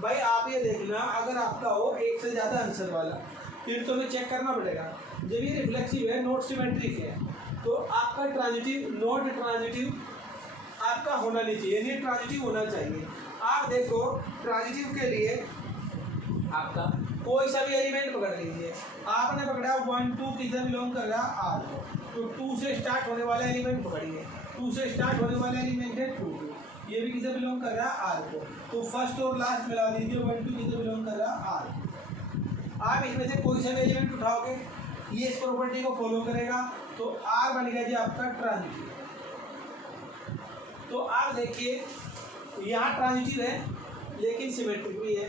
भाई आप ये देखना, अगर आपका हो एक से ज़्यादा आंसर वाला, फिर तो हमें चेक करना पड़ेगा। जब ये रिफ्लेक्सिव है नॉट सिमेट्रिक है, तो आपका ट्रांजिटिव नॉट ट्रांजिटिव आपका होना नहीं चाहिए, नहीं ट्रांजिटिव होना चाहिए। आप देखो ट्रांजिटिव के लिए आपका कोई सा भी एलिमेंट पकड़ लीजिए, आपने पकड़ा 1 2 किधर बिलोंग कर रहा है आर, तो 2 से स्टार्ट होने वाला एलिमेंट पकड़िए। 2 से स्टार्ट होने वाला एलिमेंट है 2 2, ये भी किसे बिलोंग कर रहा है आर को, तो फर्स्ट और लास्ट मिला दीजिए 1 2 किसे बिलोंग कर रहा है आर। आप इसमें से कोई सा भी एलिमेंट उठाओगे ये इस प्रॉपर्टी को फॉलो करेगा, तो आर बन गया जी आपका ट्रांजिटिव। तो आप देखिए यहाँ ट्रांजिटिव है लेकिन सिमेट्रिक भी है,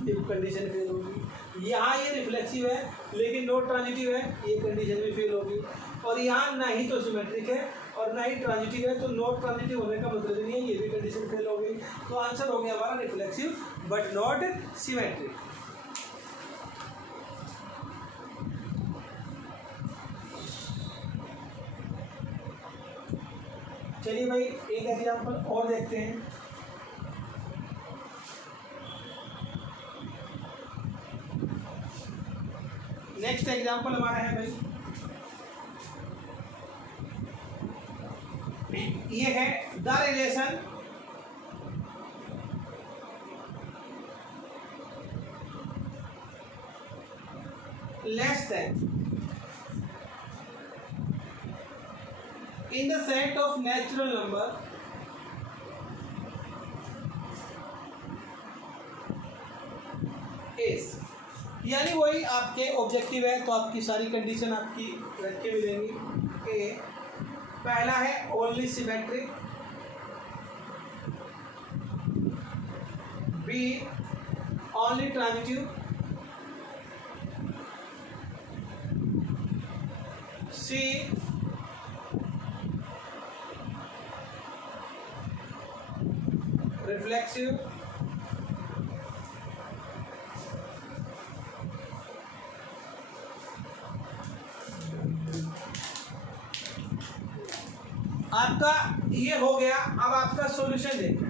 ये कंडीशन फेल होगी। यहाँ ये रिफ्लेक्सिव है लेकिन नॉट ट्रांजिटिव है, ये कंडीशन भी फेल होगी। और यहाँ ना ही तो सिमेट्रिक है और ना ही ट्रांजिटिव है, तो नॉट ट्रांजिटिव होने का मतलब नहीं है, ये भी कंडीशन फेल हो गई। तो आंसर हो गया हमारा रिफ्लेक्सिव बट नॉट सिमेट्रिक। चलिए भाई एक एग्जाम्पल और देखते हैं। नेक्स्ट एग्जाम्पल हमारा है भाई, ये है the relation less than in the set of natural number is, यानी वही आपके ऑब्जेक्टिव है, तो आपकी सारी कंडीशन आपकी रख के मिलेंगी। ए पहला है only symmetric, B only transitive, C reflexive, आपका ये हो गया। अब आपका सॉल्यूशन देखना,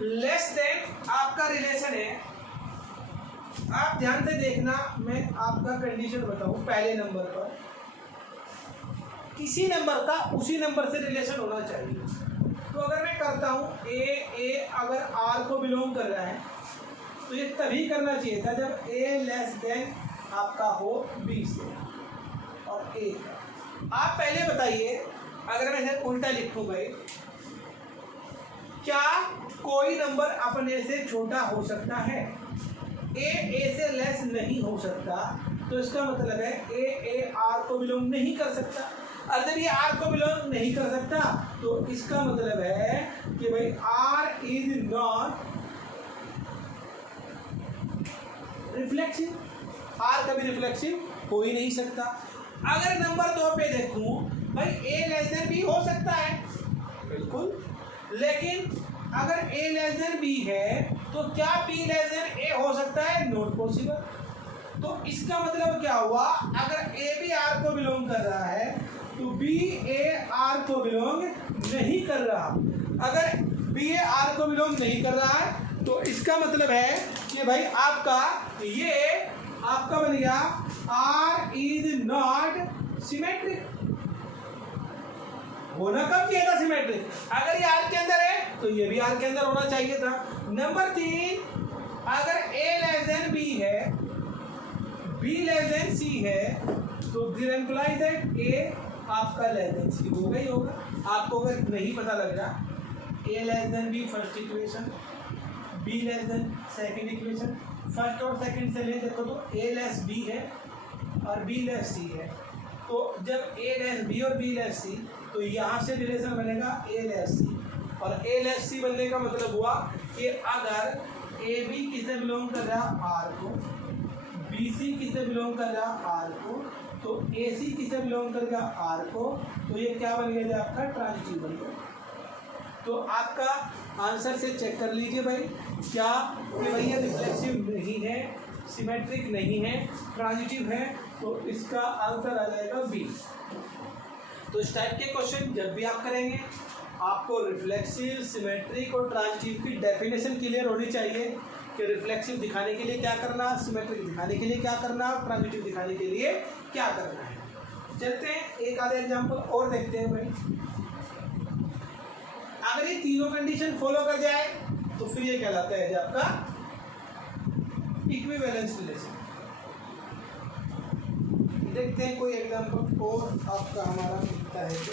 लेस देन आपका रिलेशन है। आप ध्यान से देखना, मैं आपका कंडीशन बताऊं। पहले नंबर पर किसी नंबर का उसी नंबर से रिलेशन होना चाहिए। तो अगर मैं करता हूं ए अगर आर को बिलोंग कर रहा है तो ये तभी करना चाहिए था जब ए लेस देन आपका हो बी से और ए का। आप पहले बताइए, अगर मैं इसे उल्टा लिखूं भाई, क्या कोई नंबर अपने से छोटा हो सकता है? ए से लेस नहीं हो सकता, तो इसका मतलब है ए आर को बिलोंग नहीं कर सकता। और जब ये आर को बिलोंग नहीं कर सकता तो इसका मतलब है कि भाई R is not reflexive, R कभी रिफ्लेक्सिव हो ही नहीं सकता। अगर नंबर 2 पे देखूं, भाई ए लेस देन बी हो सकता है, बिल्कुल, लेकिन अगर ए लेस देन बी है तो क्या बी लेस देन ए हो सकता है? Not possible. तो इसका मतलब क्या हुआ, अगर ए भी आर को बिलोंग कर रहा है तो बी ए आर को बिलोंग नहीं कर रहा। अगर बी ए आर को बिलोंग नहीं कर रहा है तो इसका मतलब है कि भाई आपका ये आपका बन गया आर इज नॉट सिमेट्रिक। होना कब चाहिए था सिमेट्रिक? अगर ये आर के अंदर है तो ये भी आर के अंदर होना चाहिए था। नंबर 3, अगर ए लेस देन बी है, बी लेस देन सी है, तो दिस इम्प्लाइज दैट ए आपका लेस देन सी होगा ही होगा। आपको अगर नहीं पता लग रहा, A less than B first equation, B less than second equation, first और सेकंड से ले देखो तो ए लेस बी है और बी लेस सी है। तो जब ए लेस बी और बी लेस सी, तो यहाँ से रिलेशन बनेगा ए लेस सी, और ए लेस सी बनने का मतलब हुआ कि अगर ए बी किसे बिलोंग कर रहा आर को, बी सी किसे बिलोंग कर रहा आर को, तो ए सी किसे बिलोंग कर रहा आर को, तो ये क्या बन गया आपका ट्रांजिटिव बन गया। तो आपका आंसर से चेक कर लीजिए भाई, क्या कि भाई ये रिफ्लेक्सिव नहीं है, सिमेट्रिक नहीं है, ट्रांजिटिव है, तो इसका आंसर आ जाएगा बी। तो इस टाइप के क्वेश्चन जब भी आप करेंगे, आपको रिफ्लेक्सिव, सिमेट्रिक और ट्रांजिटिव की डेफिनेशन क्लियर होनी चाहिए कि रिफ्लेक्सिव दिखाने के लिए क्या करना, सिमेट्रिक दिखाने के लिए क्या करना, ट्रांजिटिव दिखाने के लिए क्या करना है। चलते हैं एक आधा एग्जाम्पल और देखते हैं भाई। अगर ये तीनों कंडीशन फॉलो कर जाए तो फिर ये कहलाता है आपका इक्विवेलेंस रिलेशन। देखते हैं कोई एग्जाम्पल और आपका हमारा मिलता है तो।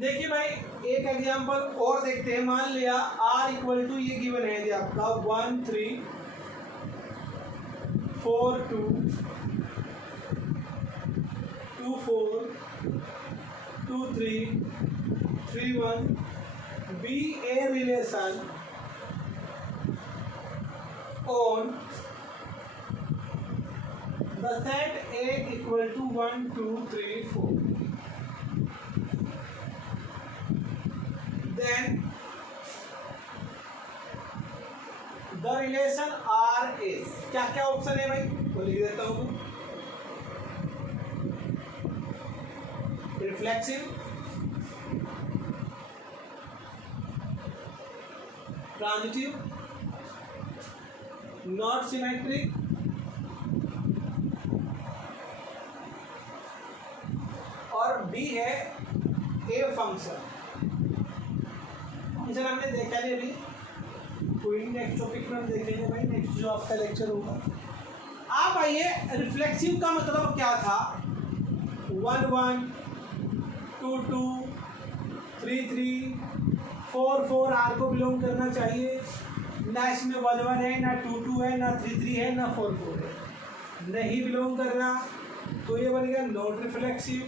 देखिए भाई एक एग्जांपल और देखते हैं। मान लिया r इक्वल टू ये गिवन है जी आपका 1 3 4 2 2 4 2 3 3 1 be a relation on the set A equal to 1 2 3 4, then the relation R is, क्या क्या ऑप्शन है भाई वो लिख देता हूं। Reflexive, transitive, not symmetric, D है ए फंक्शन। फंक्शन हमने देखा नहीं अभी, कोई नेक्स्ट टॉपिक में हम देखेंगे भाई, नेक्स्ट जो आपका लेक्चर होगा। आप आइए, रिफ्लेक्सिव का मतलब क्या था? 1 1 2 2 3 3 4 4 आर को बिलोंग करना चाहिए, ना इसमें 1 1 है, ना 2 2 है, ना 3 3 है, ना 4 4 है, नहीं बिलोंग कर रहा, तो ये बन गया नॉट रिफ्लेक्सिव।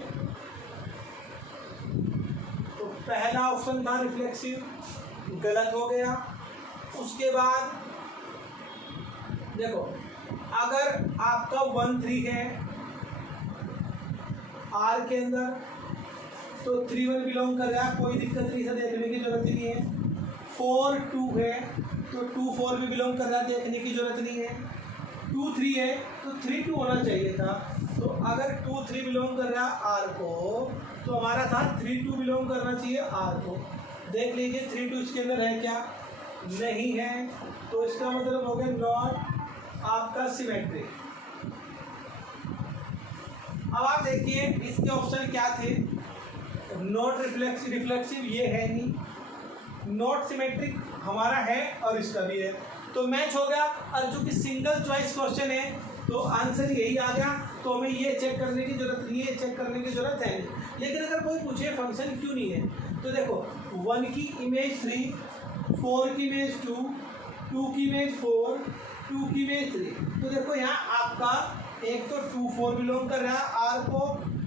तो पहला ऑप्शन था रिफ्लेक्सिव, गलत हो गया। उसके बाद देखो, अगर आपका 1 3 है आर के अंदर, तो 3 1 बिलोंग कर रहा है, कोई दिक्कत नहीं, इसे देखने की जरूरत नहीं है। 4 2 है तो 2 4 भी बिलोंग कर रहा है, देखने की जरूरत नहीं है। 2 3 है तो 3 2 होना चाहिए था। तो अगर 2 3 बिलोंग कर रहा है आर को, तो हमारा था 3 2 बिलोंग करना चाहिए आर को। देख लीजिए 3 2 इसके अंदर है क्या? नहीं है, तो इसका मतलब हो गया नॉट आपका सिमेट्रिक। अब आप देखिए इसके ऑप्शन क्या थे? नॉट रिफ्लेक्सिव ये है नहीं, नॉट सिमेट्रिक हमारा है और इसका भी है, तो मैच हो गया। और जो कि सिंगल चॉइस क्वेश्चन है तो आंसर यही आ गया, तो हमें ये चेक करने की जरूरत नहीं है, ये चेक करने की जरूरत है नहीं। लेकिन अगर कोई पूछे फंक्शन क्यों नहीं है, तो देखो 1 की इमेज 3, 4 की इमेज 2, 2 की इमेज 4, 2 की इमेज 3, तो देखो यहाँ आपका एक तो 2 4 बिलोंग कर रहा है आर को,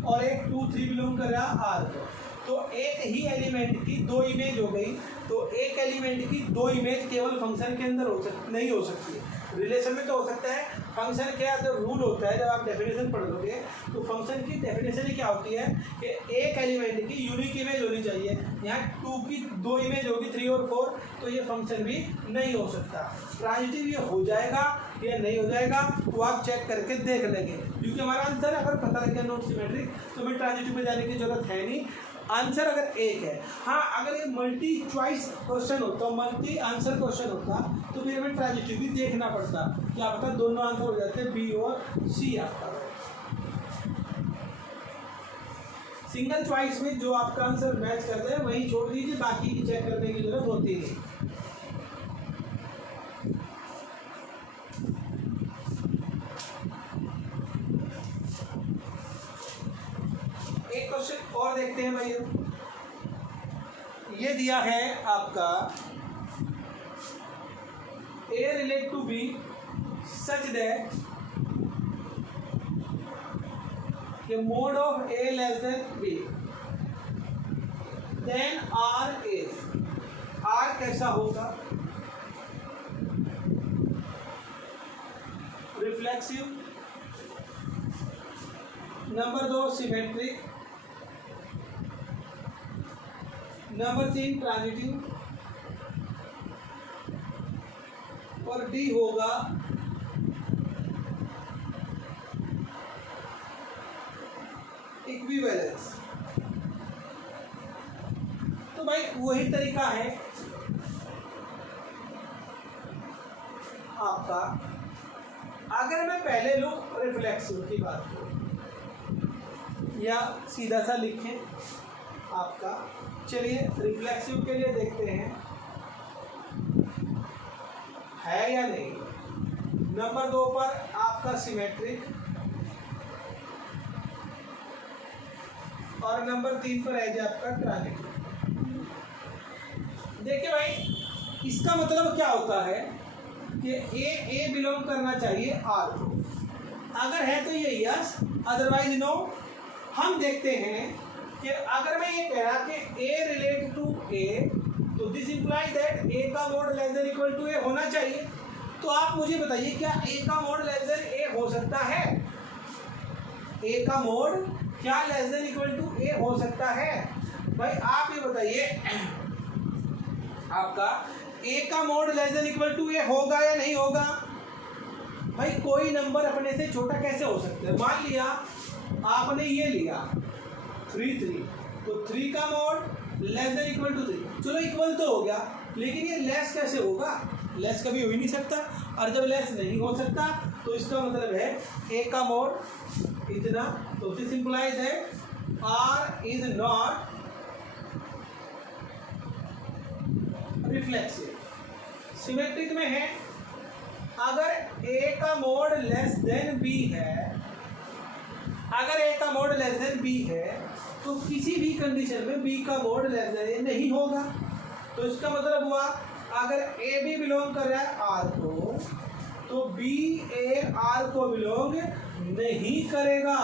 और एक 2 3 बिलोंग कर रहा है आर को, तो एक ही एलिमेंट की 2 इमेज हो गई। तो एक एलिमेंट की 2 इमेज केवल फंक्शन के अंदर नहीं हो सकती, रिलेशन में तो हो सकता है। फंक्शन क्या तो रूल होता है, जब आप डेफिनेशन पढ़ लोगे तो फंक्शन की डेफिनेशन ही क्या होती है कि एक एलिमेंट की यूनिक इमेज होनी चाहिए। यहाँ 2 की 2 इमेज होगी 3 और 4, तो ये फंक्शन भी नहीं हो सकता। ट्रांजिटिव ये हो जाएगा या नहीं हो जाएगा तो आप चेक करके देख लेंगे, क्योंकि हमारा आंसर अगर पता लग गया नॉट सिमेट्रिक, तो हमें ट्रांजिटिव में जाने की जरूरत है नहीं, आंसर अगर एक है। हाँ, अगर ये मल्टी चॉइस क्वेश्चन होता, मल्टी आंसर क्वेश्चन होता, तो फिर हमें ट्रांजिटिव भी देखना पड़ता, क्या पता दोनों आंसर हो जाते हैं बी और सी आपका। सिंगल चॉइस में जो आपका आंसर मैच करते हैं वही छोड़ दीजिए, बाकी की चेक करने की जरूरत होती है। एक क्वेश्चन और देखते हैं भाई, ये दिया है आपका A relate to B such that the mode of A less than B, then R is, R कैसा होगा? Reflexive, number 2 symmetric, number 3 transitive, और डी होगा इक्विवेलेंस। तो भाई वही तरीका है आपका। अगर मैं पहले लूँ रिफ्लेक्सिव की बात करूँ, या सीधा सा लिखें आपका, चलिए रिफ्लेक्सिव के लिए देखते हैं है या नहीं। नंबर 2 पर आपका सिमेट्रिक, और नंबर 3 पर है जो आपका ट्रांजिटिव। देखिए भाई, इसका मतलब क्या होता है कि ए बिलोंग करना चाहिए आर को, अगर है तो ये यस, अदरवाइज नो। हम देखते हैं कि अगर मैं ये कह रहा कि ए रिलेट टू ए, तो दिस इंप्लाइज दैट ए का mod less than equal to a होना चाहिए। तो आप मुझे बताइए, क्या ए का मोड लेस देन ए हो सकता है? ए का मोड क्या लेस देन इक्वल टू ए हो सकता है? भाई आप ये बताइए, आपका ए का mod less than equal to a होगा या नहीं होगा? भाई कोई नंबर अपने से छोटा कैसे हो सकता है? मान लिया आपने ये लिया 3 3, तो 3 का mod less than equal to 3, चलो इक्वल तो हो गया, लेकिन ये लेस कैसे होगा? लेस कभी हो ही नहीं सकता, और जब लेस नहीं हो सकता तो इसका मतलब है ए का मोड इतना, तो दिस इंप्लाइज है R is not reflexive. Symmetric में है अगर A का मोड लेस देन B है, अगर A का मोड लेस देन B है तो किसी भी कंडीशन में B का मोड लेस देन A नहीं होगा। तो इसका मतलब हुआ अगर A भी बिलोंग कर रहा है R को तो B A R को बिलोंग नहीं करेगा,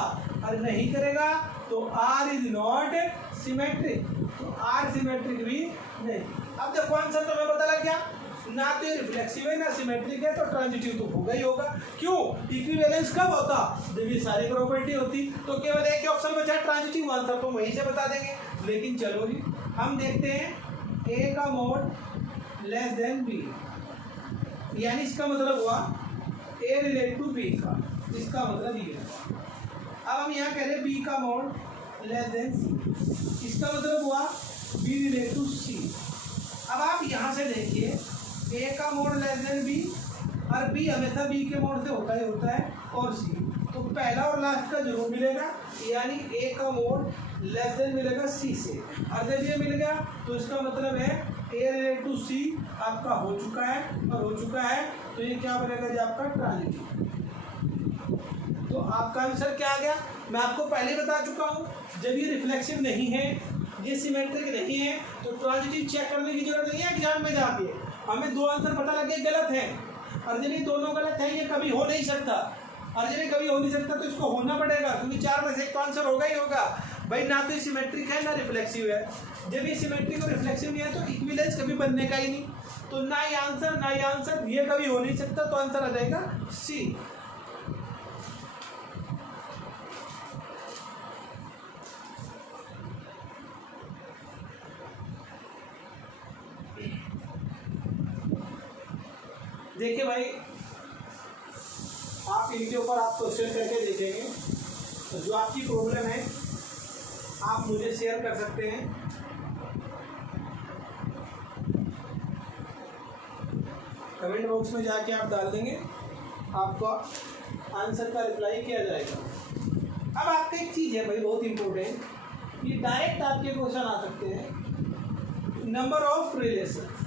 और नहीं करेगा तो R इज नॉट सिमेट्रिक, तो R सिमेट्रिक भी नहीं। अब देखो आंसर तो मैं पता लग गया, ना तो रिफ्लेक्सिव है ना सिमेट्रिक है, तो ट्रांजिटिव तो होगा ही होगा। क्यों? इक्विवेलेंस कब होता? जब ये सारी प्रॉपर्टी होती। तो केवल एक ऑप्शन बचा है ट्रांजिटिव, आंसर तो वहीं से बता देंगे। लेकिन चलो जी हम देखते हैं ए का मोड लेस देन बी, यानी इसका मतलब हुआ ए रिलेट टू बी का, इसका मतलब ये है। अब हम यहाँ कह रहे हैं बी का मोड लेस देन सी, इसका मतलब हुआ बी रिलेट टू सी। अब आप यहाँ से देखिए ए का मोड लेस देन बी, और बी हमेशा बी के मोड से होता ही होता है, और सी तो पहला और लास्ट का जरूर मिलेगा, यानी ए का मोड लेस देन मिलेगा सी से। और जब ये मिल गया तो इसका मतलब है ए रिलेट टू सी आपका हो चुका है, और हो चुका है तो ये क्या बनेगा जी आपका ट्रांजिटिव। तो आपका आंसर क्या आ गया? मैं आपको पहले बता चुका हूँ, जब ये रिफ्लेक्सिव नहीं है, ये सिमेट्रिक नहीं है, तो ट्रांजिटिव चेक करने की जरूरत नहीं है एग्जाम में जाके। हमें दो आंसर पता लग गए गलत है, और जब ये दोनों गलत है ये कभी हो नहीं सकता, और जब ये कभी हो नहीं सकता तो इसको होना पड़ेगा, क्योंकि चार में से एक तो आंसर होगा ही होगा भाई। ना तो ये सिमेट्रिक है ना रिफ्लेक्सिव है। जब ये सिमेट्रिक और रिफ्लेक्सिव नहीं है तो इक्विवेलेंस कभी बनने का ही नहीं, तो ना ये आंसर ना ये आंसर, ये कभी हो नहीं सकता, तो आंसर आ जाएगा सी। देखिए भाई, आप इनके ऊपर आप क्वेश्चन करके देखेंगे, तो जो आपकी प्रॉब्लम है आप मुझे शेयर कर सकते हैं। कमेंट बॉक्स में जाके आप डाल देंगे, आपका आंसर का रिप्लाई किया जाएगा। अब आपका एक चीज़ है भाई बहुत इंपॉर्टेंट, ये डायरेक्ट आपके क्वेश्चन आ सकते हैं। Number of relation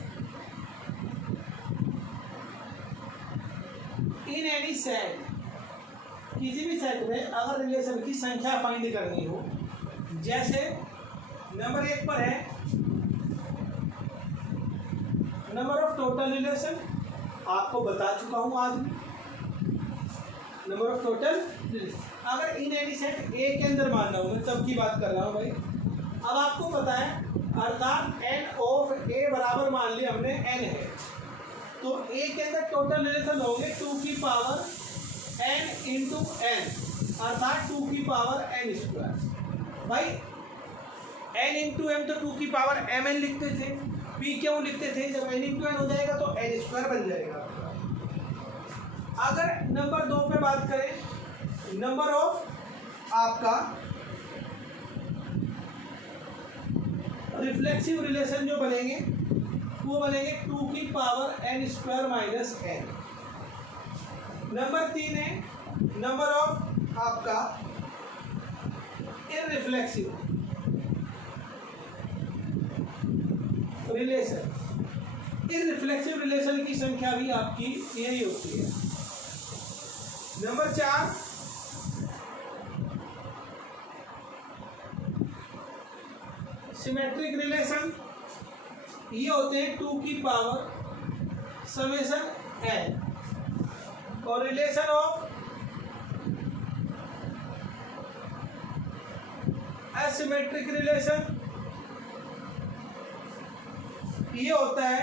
in any set, किसी भी सेट में अगर रिलेशन की संख्या फाइंड करनी हो, जैसे नंबर 1 पर है नंबर ऑफ टोटल रिलेशन, आपको बता चुका हूं आज भी नंबर ऑफ टोटल रिलेशन। अगर इन एनी सेट ए के अंदर मानना हो, मैं तब की बात कर रहा हूं भाई। अब आपको पता है, अर्थात एन ऑफ ए बराबर मान लिया हमने एन है, तो ए के अंदर टोटल रिलेशन होंगे 2 की पावर n इंटू एन, अर्थात 2 की पावर n स्क्वायर। भाई n इंटू एम तो 2 की पावर mn लिखते थे, p क्यों लिखते थे? जब n इंटू एन हो जाएगा तो n स्क्वायर बन जाएगा। अगर नंबर 2 पे बात करें, नंबर ऑफ आपका रिफ्लेक्सिव रिलेशन जो बनेंगे वो बनेंगे 2 की power n square minus n। Number 3 है नंबर ऑफ आपका इररिफ्लेक्सिव रिलेशन। इररिफ्लेक्सिव रिलेशन की संख्या भी आपकी यही होती है। नंबर 4 सिमेट्रिक रिलेशन, ये होते हैं 2 की पावर समेशन n। और रिलेशन ऑफ एसिमेट्रिक रिलेशन, ये होता है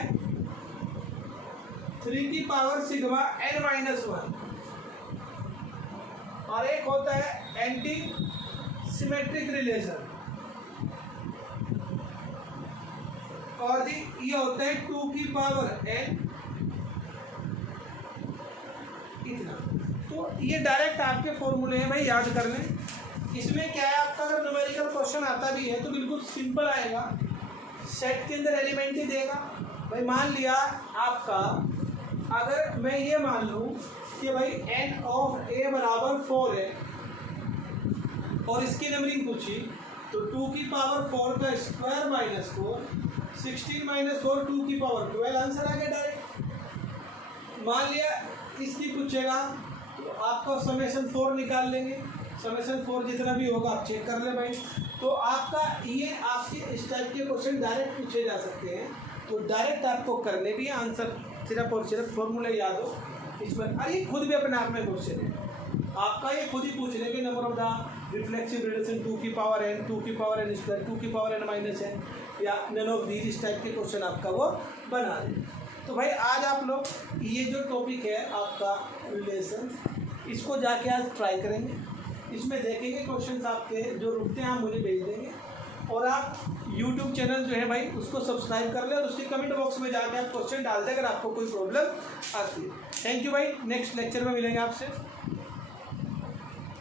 3 की पावर सिग्मा n माइनस 1। और एक होता है एंटी सिमेट्रिक रिलेशन, और ये होता है 2 की पावर n इतना। तो ये डायरेक्ट आपके फॉर्मूले हैं भाई, याद कर लें। इसमें क्या है, आपका अगर न्यूमेरिकल क्वेश्चन आता भी है तो बिल्कुल सिंपल आएगा, सेट के अंदर एलिमेंट ही देगा भाई। मान लिया आपका, अगर मैं ये मान लूँ कि भाई n ऑफ a बराबर 4 है, और इसकी नंबरिंग पूछी तो 2 की पावर 4 का स्क्वायर माइनस 4, 16 माइनस 4 2 की पावर 12, आंसर आ गया डायरेक्ट। मान लिया इसकी पूछेगा तो आपका समेशन 4 निकाल लेंगे, समेशन 4 जितना भी होगा आप चेक कर ले भाई। तो आपका ये आपके इस टाइप के क्वेश्चन डायरेक्ट पूछे जा सकते हैं, तो डायरेक्ट आपको करने भी आंसर सिर्फ और सिर्फ फॉर्मूला याद हो इसमें। अरे खुद भी अपने आप में क्वेश्चन है आपका, ये खुद ही पूछ लेंगे number of the reflexive relation 2 की पावर n, 2 की पावर n स्क्वायर, 2 की पावर n माइनस n, या नन ऑफ दीज इस टाइप के क्वेश्चन आपका वो बना दें। तो भाई आज आप लोग ये जो टॉपिक है आपका रिलेशन, इसको जाके आज ट्राई करेंगे, इसमें देखेंगे क्वेश्चंस आपके जो रुकते हैं आप मुझे भेज देंगे, और आप YouTube चैनल जो है भाई उसको सब्सक्राइब कर ले और उसके कमेंट बॉक्स में जाके आप क्वेश्चन डाल दें अगर आपको कोई प्रॉब्लम आती है। थैंक यू भाई, नेक्स्ट लेक्चर में मिलेंगे आपसे।